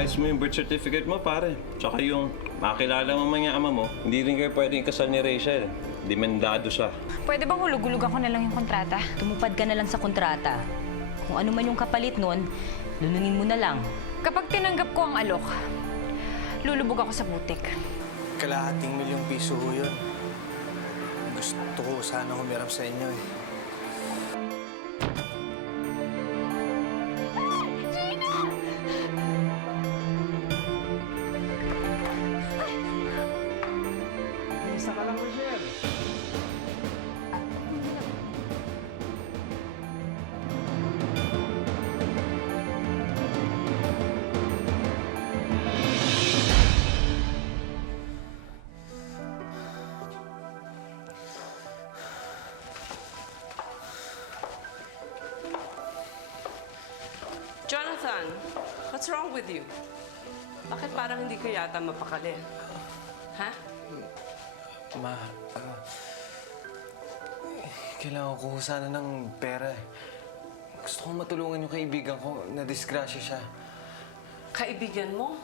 maayos mo yung birth certificate mo, pare. Tsaka yung makilala mo man yung ama mo, hindi rin kayo pwedeng ikasal ni Rachel. Demandado siya. Pwede bang hulug-hulugan ko na lang yung kontrata? Tumupad ka na lang sa kontrata. Kung ano man yung kapalit nun, lulungin mo na lang. Kapag tinanggap ko ang alok, lulubog ako sa butik. Kalahating milyong piso ho yun. Gusto ko sana humirap sa inyo eh. Isa ka lang, Rochelle. Jonathan, what's wrong with you? Bakit parang hindi ka yata mapakali? Ha? Ma, kailangan ko sana ng pera eh. Gusto kong matulungan yung kaibigan ko na disgrasya siya. Kaibigan mo?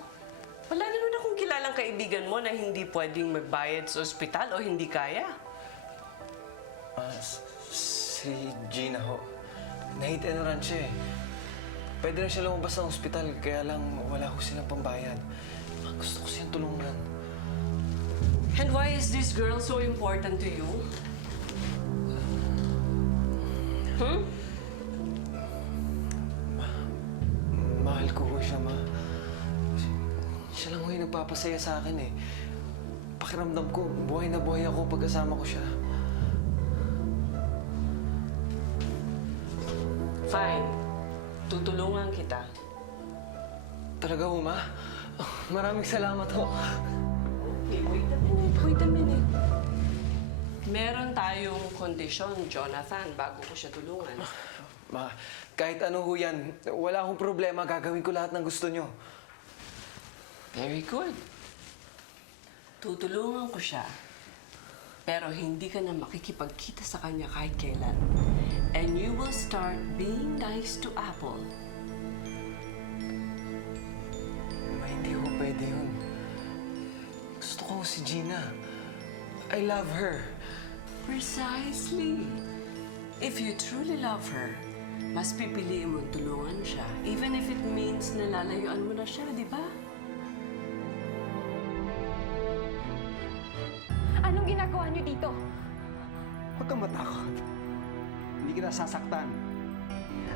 Wala naman akong kilalang kaibigan mo na hindi pwedeng magbayad sa ospital o hindi kaya. Si Gina ho. Na-hit and run siya eh. Pwede na siya lumabas sa ospital, kaya lang wala ko silang pambayad. Gusto ko siyang tulungan. And why is this girl so important to you? Mahal ko ho siya, ma. Siya lang ho yung nagpapasaya sa akin eh. Pakiramdam ko, buhay na buhay ako pag kasama ko siya. Fine. Tutulungan kita. Talaga ho, ma? Maraming salamat ho. Okay, wait a minute. Meron tayong kondisyon, Jonathan, bago ko siya tulungan. Ma, kahit ano ho yan, wala akong problema. Gagawin ko lahat ng gusto nyo. Very good. Tutulungan ko siya. Pero hindi ka na makikipagkita sa kanya kahit kailan. And you will start being nice to Apple. Ma, hindi ho pwede yun. Gusto ko si Gina. I love her. Precisely. If you truly love her, mas pipiliin mong tulungan siya. Even if it means nalalayuan mo na siya, di ba? Anong ginagawa niyo dito? Huwag kang matakot. Hindi kita sasaktan.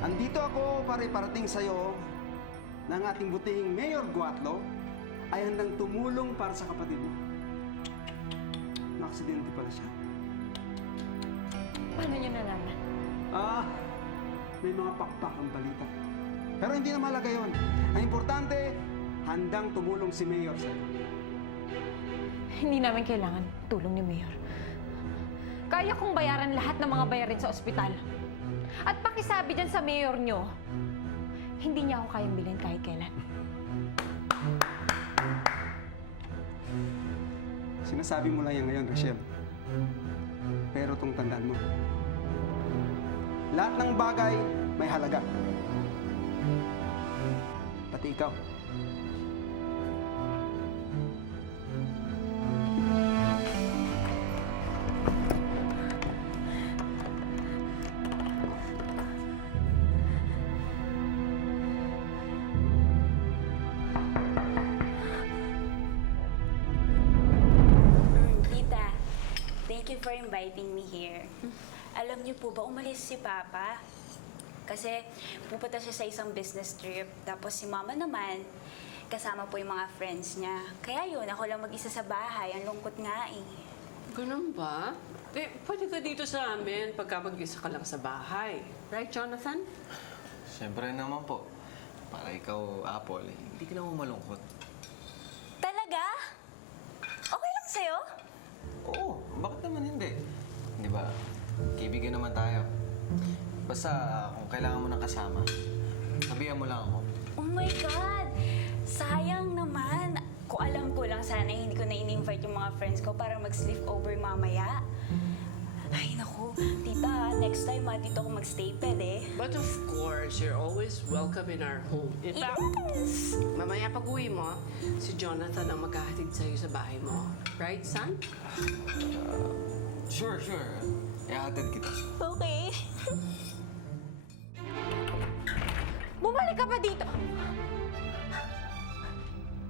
Andito ako para iparating sa'yo na ang ating butihing Mayor Guatlo ay handang tumulong para sa kapatid mo. Nakaksidente pala siya. Paano niyo nalaman? May mga pakpak ang balita. Pero hindi na mahalaga yun. Ang importante, handang tumulong si Mayor sa'yo. Hindi namin kailangan tulong ni Mayor. Kaya kong bayaran lahat ng mga bayarin sa ospital. At pakisabi dyan sa Mayor nyo, hindi niya ako kayang bilhin kahit kailan. Sinasabi mo lang yan ngayon, Rachel. Pero itong tandaan mo, lahat ng bagay may halaga. Pati ikaw. Tita, thank you for inviting me here. Alam niyo po ba, umalis si Papa? Kasi pupunta siya sa isang business trip. Tapos si Mama naman, kasama po yung mga friends niya. Kaya yun, ako lang mag-isa sa bahay. Ang lungkot nga eh. Ganun ba? Pwede ka dito sa amin pagka mag-isa ka lang sa bahay. Right, Jonathan? Siyempre naman po. Para ikaw, Apple, hindi ka naman malungkot. Talaga? Okay lang sa'yo? Oo, bakit naman hindi? Di ba? Kaibigan naman tayo. Basta kung kailangan mo ng kasama, sabihan mo lang ako. Oh my God! Sayang naman. Kung alam ko lang sana, hindi ko na in-invite yung mga friends ko para mag-sleep over mamaya. Ay, naku. Tita, next time dito ako magstay, pwede? But of course, you're always welcome in our home. In fact, Yes! mamaya pag uwi mo, si Jonathan ang maghahatid sa'yo sa bahay mo. Right, son? Sure. Ihahatid kita. Okay. Bumalik ka pa dito!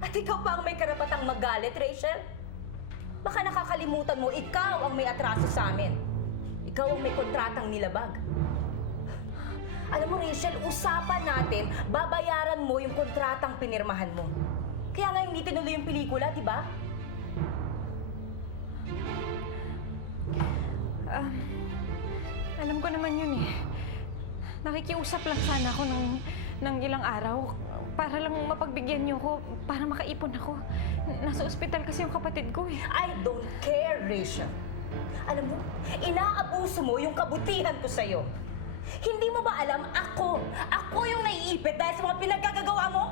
At ikaw pa ang may karapatang magalit, Rachel? Baka nakakalimutan mo, ikaw ang may atraso sa amin. Ikaw ang may kontratang nilabag. Alam mo, Rachel, usapan natin, babayaran mo yung kontratang pinirmahan mo. Kaya nga hindi tinuloy yung pelikula, di ba? Alam ko naman yun eh. Nakikiusap lang sana ako ng ilang araw para lang mapagbigyan niyo ko, para makaipon ako. Nasa ospital kasi yung kapatid ko eh. I don't care, Rachel. Alam mo, inaabuso mo yung kabutihan ko sa'yo. Hindi mo ba alam, ako yung naiipit dahil sa mga pinagkagagawa mo?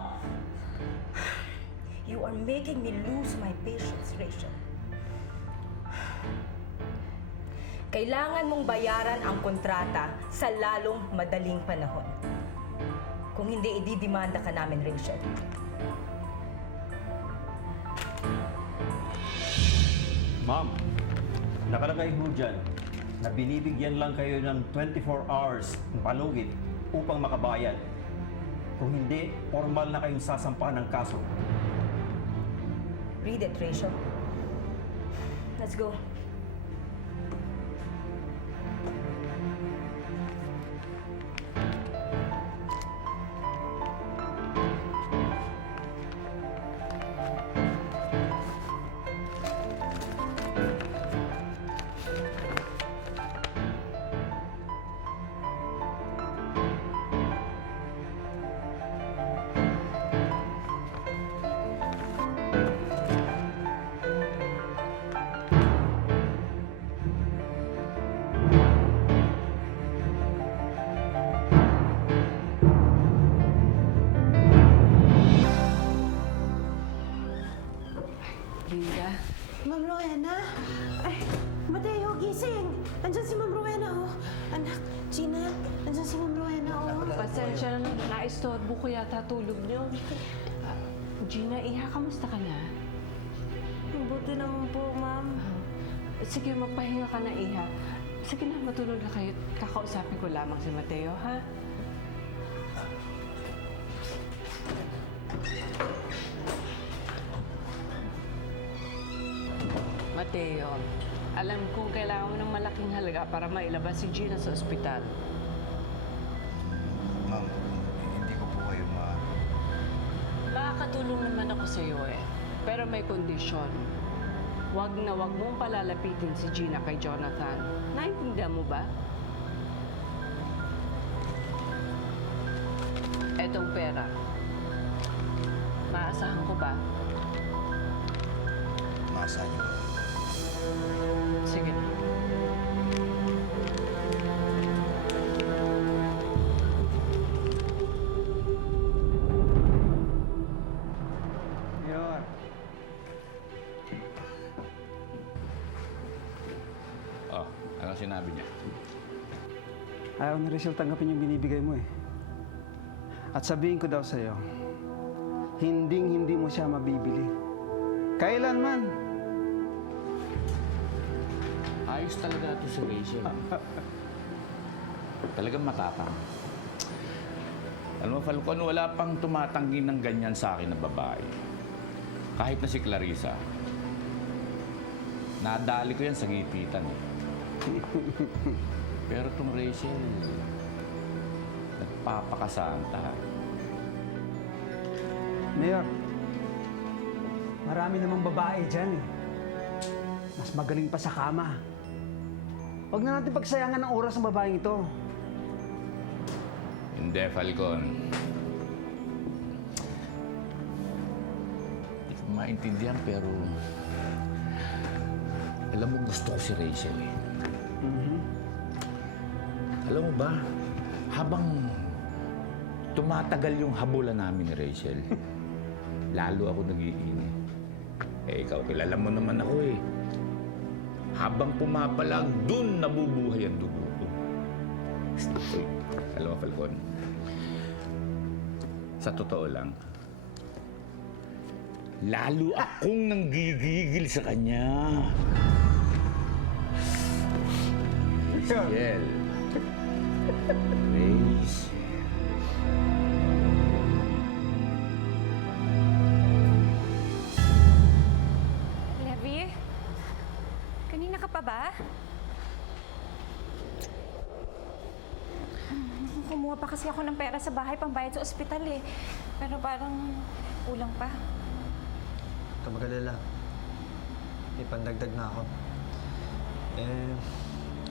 You are making me lose my patience, Rachel. Kailangan mong bayaran ang kontrata sa lalong madaling panahon. Kung hindi, ididimanda ka namin, Rachel. Ma'am, nakalagay ho dyan na binibigyan lang kayo ng 24 hours ng palugit upang makabayad. Kung hindi, formal na kayong sasampahan ng kaso. Read it, Rachel. Let's go. Linda? Ma'am Rowena? Ay, Mateo, gising! Nandiyan si Ma'am Rowena, oh. Anak, Gina, nandiyan si Ma'am Rowena, oh. Pasensya na, naistorbo ko yata tulog niyo. Gina, Iha, kamusta ka na? Mabuti naman po, Ma'am. Sige, magpahinga ka na, Iha. Sige na, matulog na kayo. Kakausapin ko lamang si Mateo, ha? Mateo, alam kong kailangan mo ng malaking halaga para mailabas si Gina sa ospital. Ma'am, hindi ko po kayo Makakatulong naman ako sa iyo eh. Pero may kondisyon. Huwag na huwag mong palalapitin si Gina kay Jonathan. Naintindihan mo ba? Etong pera. Maasahan ko ba? Maasahan niyo. Sige na. Mayor. Oh, ano sinabi niya? Ayaw na Rachel tanggapin yung binibigay mo eh. At sabihin ko daw sa'yo, hindi mo siya mabibili. Kailanman. Ayos talaga ito si Rachel. Talagang matapang. Alam mo, Falcon, wala pang tumatanggi ng ganyan sa akin na babae. Kahit na si Clarissa. Nadali ko yan sa ngipitan eh. Pero itong Rachel, nagpapakasanta. Mayor, marami namang babae dyan eh. Mas magaling pa sa kama. Huwag na natin pagsayangan ng oras ng babaeng ito. Hindi, Falcon. Hindi ko maintindihan, pero alam mo, gusto ko si Rachel eh. Alam mo ba, habang tumatagal yung habulan namin ni Rachel, lalo ako nag-iinit. Eh, ikaw, kilala mo naman ako eh. habang pumapalag, dun nabubuhay ang dugo ko. Uy, alam mo, Falcon, sa totoo lang, lalo akong nanggigigil sa kanya. Rachel. Rachel. Levi? Kanina ka pa ba? Kumuha pa kasi ako ng pera sa bahay pambayad sa ospital eh. Pero parang kulang pa. Huwag ka mag-alala. May pandagdag na ako.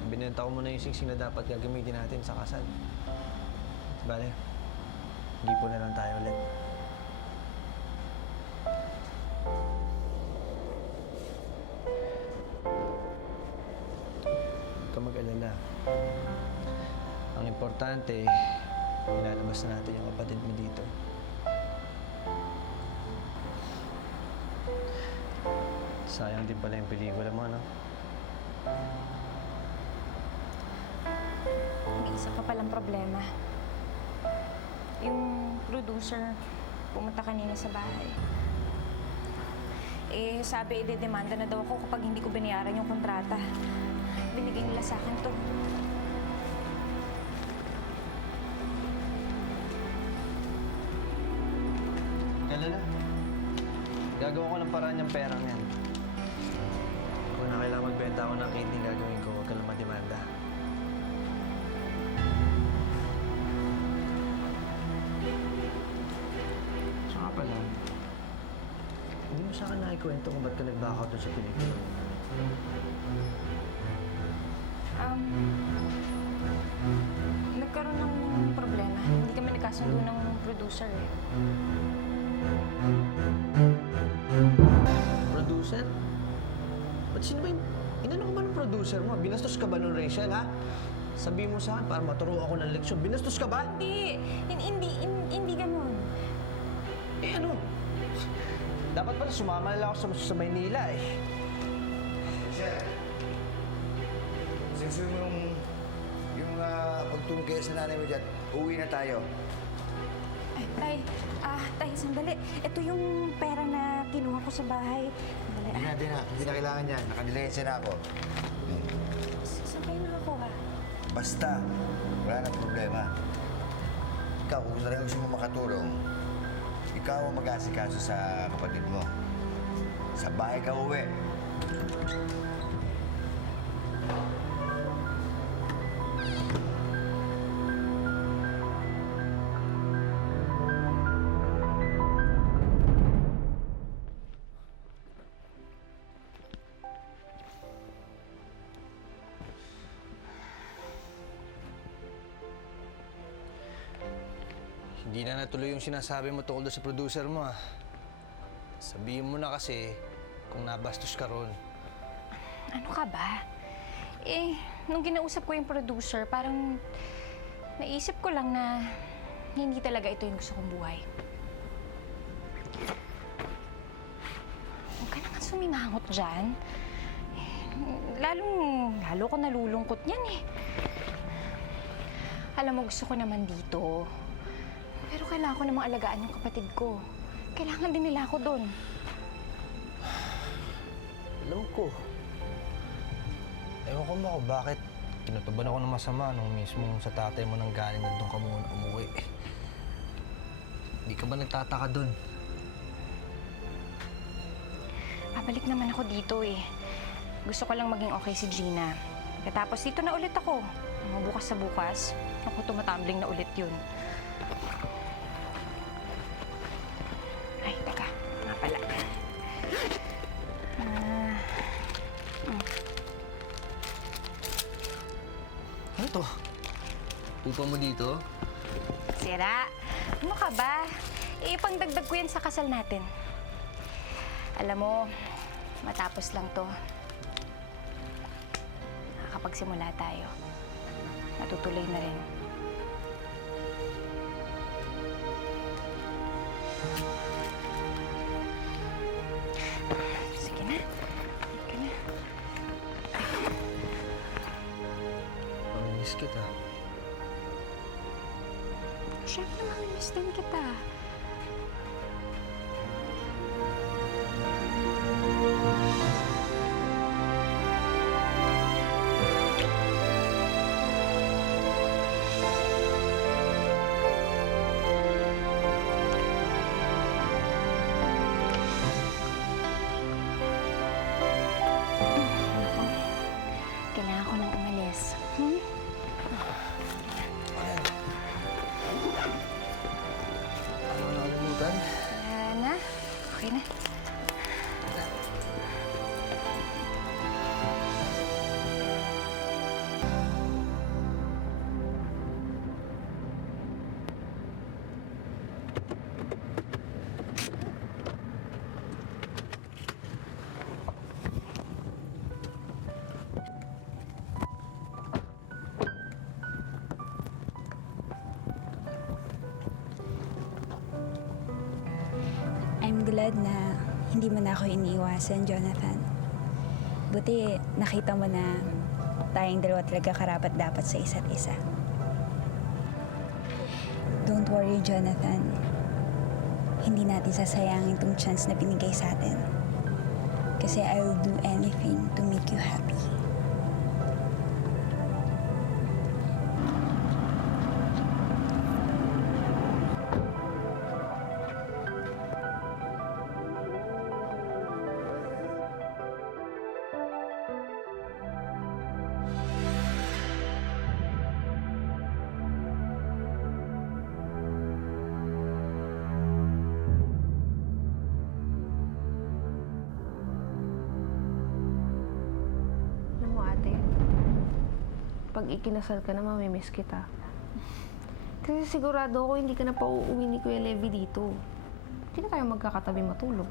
Binenta ko muna yung singsing na dapat gagamitin natin sa kasal. Bale, gipo na lang tayo ulit. Huwag ka mag-alala. Ang importante, ilalabas na natin yung kapatid mo dito. Sayang din pala yung pelikula mo, no? May isa pa palang problema. Yung producer, pumunta kanina sa bahay. Eh, sabi, idedemanda na daw ako kapag hindi ko binayaran yung kontrata. Binigay nila sa akin to. Alala. Gagawa ko ng paraan yung perang yan. Kung na kailangan magbenta ako ng kidney, gagawin ko. Huwag ka lang mademanda. Saka pala, hindi mo sa akin nakikwento kung ba't ka nag-back out doon sa pelikula. Nagkaroon ng problema. Hindi kami nagkasundo ng producer eh. Producer? Ba't sino ba yung... Inano ka ba ng producer mo? Binastos ka ba nun, Rachel, ha? Sabihin mo sa akin para maturo ako ng leksyon. Binastos ka ba? Hindi ganun. Eh ano? Dapat pala sumama na lang ako sa Maynila eh. Sir, since mo yung pagtulog kayo sa nanay mo dyan, uwi na tayo. Tay, sandali. Ito yung pera na kinuha ko sa bahay. Sandali. Hindi na kailangan yan. Nakadilensya na ako. Saan kayo nakakuha? Basta, wala nang problema. Ikaw, kung talagang gusto mo makatulong, ikaw ang mag-asikaso sa kapatid mo. Sa bahay ka uwi. Hindi na natuloy yung sinasabi mo tungkol sa producer mo, ah. Sabihin mo na kasi kung nabastos ka ron. Ano ka ba? Eh, nung ginausap ko yung producer, parang naisip ko lang na hindi talaga ito yung gusto kong buhay. Huwag ka na nga sumimangot dyan. Lalo ko nalulungkot niyan eh. Alam mo, gusto ko naman dito. Pero kailangan ko namang alagaan yung kapatid ko. Kailangan din nila ako doon. Alam ko. Ewan ko ba kung bakit tinutuban ako ng masama nung mismong sa tatay mo nang galing na doon ka muna umuwi. Hindi ka ba nagtataka doon? Babalik naman ako dito eh. Gusto ko lang maging okay si Gina. Tapos dito na ulit ako. Bukas sa bukas, ako tumatambling na ulit yun. Ay, teka. Nga pala. Ano to? Upa mo dito? Sira. Ano ka ba? Eh, pangdagdag ko yan sa kasal natin. Alam mo, matapos lang to, nakakapagsimula tayo. Natutuloy na rin. Sige na. Sige na. Ay. kita. Siyempre, mamimiss din kita. Kailangan ko nang umalis. Ano na nakalimutan? Wala na. Okay na. I'm glad na hindi mo na ako iniiwasan, Jonathan. Buti nakita mo na tayong dalawa talaga karapat dapat sa isa't isa. Don't worry, Jonathan. Hindi natin sasayangin tong chance na binigay sa atin. Kasi I will do anything to make you happy. Alam mo, ate, pag ikinasal ka na, mamimiss kita. Kasi sigurado ako hindi ka na pauuwi ni Kuya Levi dito. Hindi na tayo magkakatabi matulog.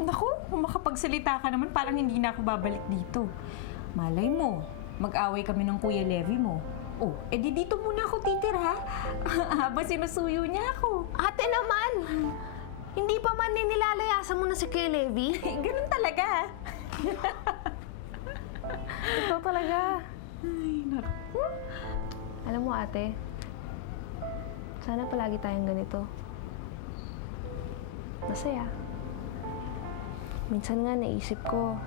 Naku, kung makapagsalita ka naman, parang hindi na ako babalik dito. Malay mo, mag-away kami ng Kuya Levi mo. Oh, edi dito muna ako titira. Habang sinusuyo niya ako. Ate naman! Hindi pa man nilalayasan mo na si Kuya Levi? Ganun talaga. Ikaw talaga. Ay, naku. Alam mo, ate, sana palagi tayong ganito. Masaya. Minsan nga naisip ko,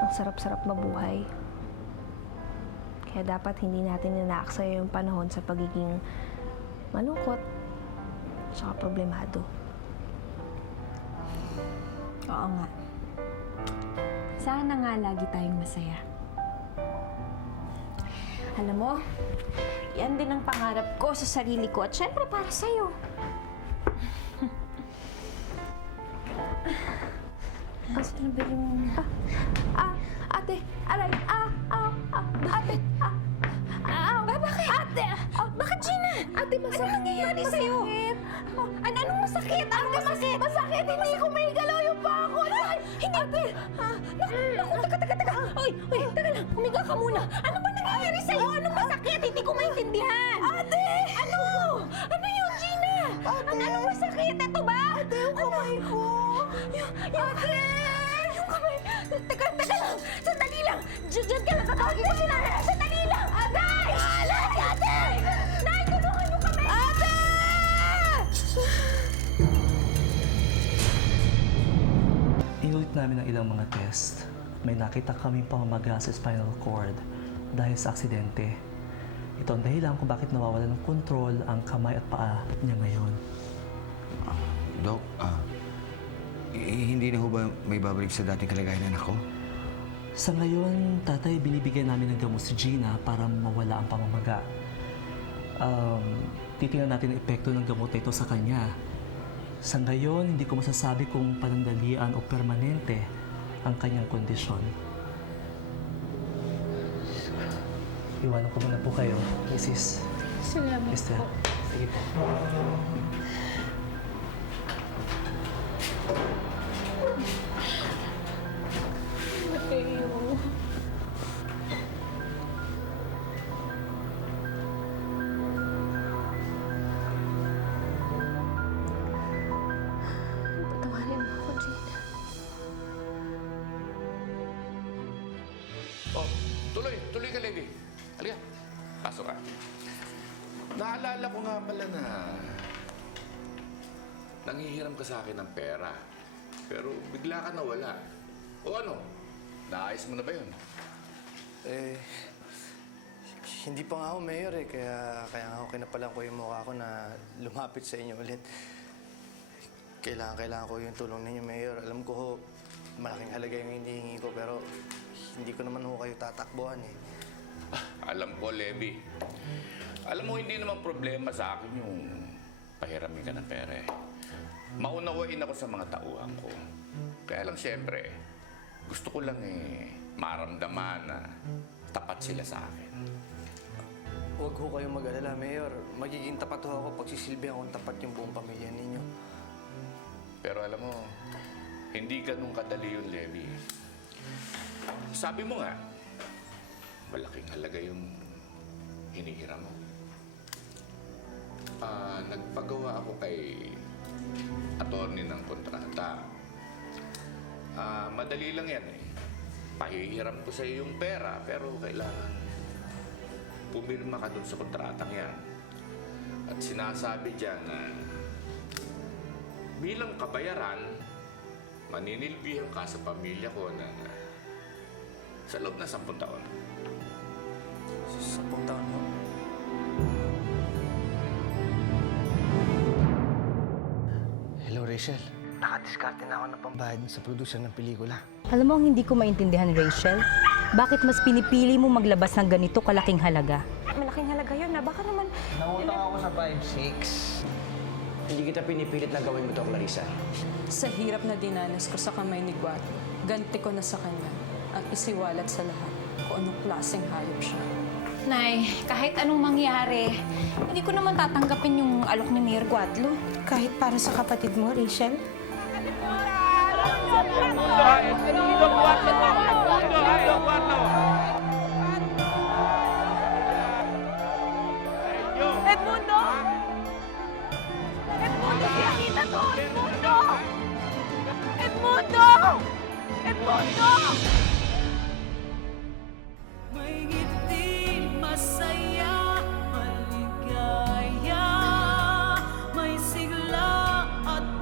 ang sarap-sarap mabuhay. Kaya dapat hindi natin inaaksaya yung panahon sa pagiging malungkot at problemado. Oo nga. Sana nga lagi tayong masaya. Alam mo, yan din ang pangarap ko sa sarili ko at syempre para sa'yo. Asan ba yung... Ate! Aray! Ate! Bakit? Ate! Bakit, Gina? Ate, masakit! Ano nangyayari sa'yo? Anong masakit? Ate, masakit! Masakit! Hindi ko may galaw yung paa ko! Hindi! Ate! Naku, teka! Uy, teka lang. Humiga ka muna. Ano ba nangyayari sa'yo? Anong masakit? Hindi ko maintindihan. Ate! Ano? Ano yun, Gina? Anong masakit? Ito ba? Ate, yung kamay ko. Ate! Yung kamay. Teka lang. Sandali lang. Diyan ka lang. Tatawagin ko sila. Sandali lang. Ate! Ate! Nay, tulungan mo kami. Ate! Inulit namin ang ilang mga test. May nakita kaming pamamaga sa spinal cord dahil sa aksidente. Ito ang dahilan kung bakit nawawala ng kontrol ang kamay at paa niya ngayon. Dok, hindi na ho ba may babalik sa dating kalagayan ng ako? Sa ngayon, tatay, binibigyan namin ng gamot si Gina para mawala ang pamamaga. Titingnan natin ang epekto ng gamot na ito sa kanya. Sa ngayon, hindi ko masasabi kung panandalian o permanente ang kanyang kondisyon. Iwanan ko muna po kayo, Mrs. Salamat Mister. po. Sige po. Mateo. Patawarin mo ako, Gina. Oh, tuloy ka, Levi. pumasok ka. Naalala ko nga pala na nanghihiram ka sa akin ng pera. Pero bigla ka nawala. O ano? Naayos mo na ba yun? Hindi pa nga ako mayor eh, kaya nga ako kinapalan ko yung mukha ko na lumapit sa inyo ulit. Kailangan ko yung tulong ninyo, Mayor. Alam ko ho, malaking halaga yung hinihingi ko, pero hindi ko naman ho kayo tatakbuhan eh. Alam ko, Levi. Alam mo, hindi naman problema sa akin yung pahiramin ka ng pera eh. Maunawain ako sa mga tauhan ko. Kaya lang siyempre, gusto ko lang maramdaman na tapat sila sa akin. Huwag ho kayong mag-alala, Mayor. Magiging tapat ho ako pagsisilbihan kong tapat yung buong pamilya ninyo. Pero alam mo, hindi ganun kadali yun, Levi. Sabi mo nga, malaking halaga yung hinihiram mo. Nagpagawa ako kay attorney ng kontrata. Madali lang yan eh. Pahihiram ko sa iyo yung pera, pero kailangan pumirma ka dun sa kontratang yan. At sinasabi dyan na bilang kabayaran, maninilbihan ka sa pamilya ko na sa loob na 10 taon. 10 taon ho? Hello, Rachel. Nakadiskarte na ako ng pambayad sa producer ng pelikula. Alam mo, ang hindi ko maintindihan, Rachel. Bakit mas pinipili mo maglabas ng ganito kalaking halaga? Malaking halaga yun na. Baka naman... Nangutang ako sa 5-6. Hindi kita pinipilit na gawin mo to, Clarissa. Sa hirap na dinanas ko sa kamay ni Guato, ganti ko na sa kanya ang isiwalat sa lahat kung anong klaseng hayop siya. Nay, kahit anong mangyari, hindi ko naman tatanggapin yung alok ni Mayor Guatlo. Kahit para sa kapatid mo, Rachel? Edmundo! Edmundo, nakita to! Edmundo! Edmundo! Edmundo!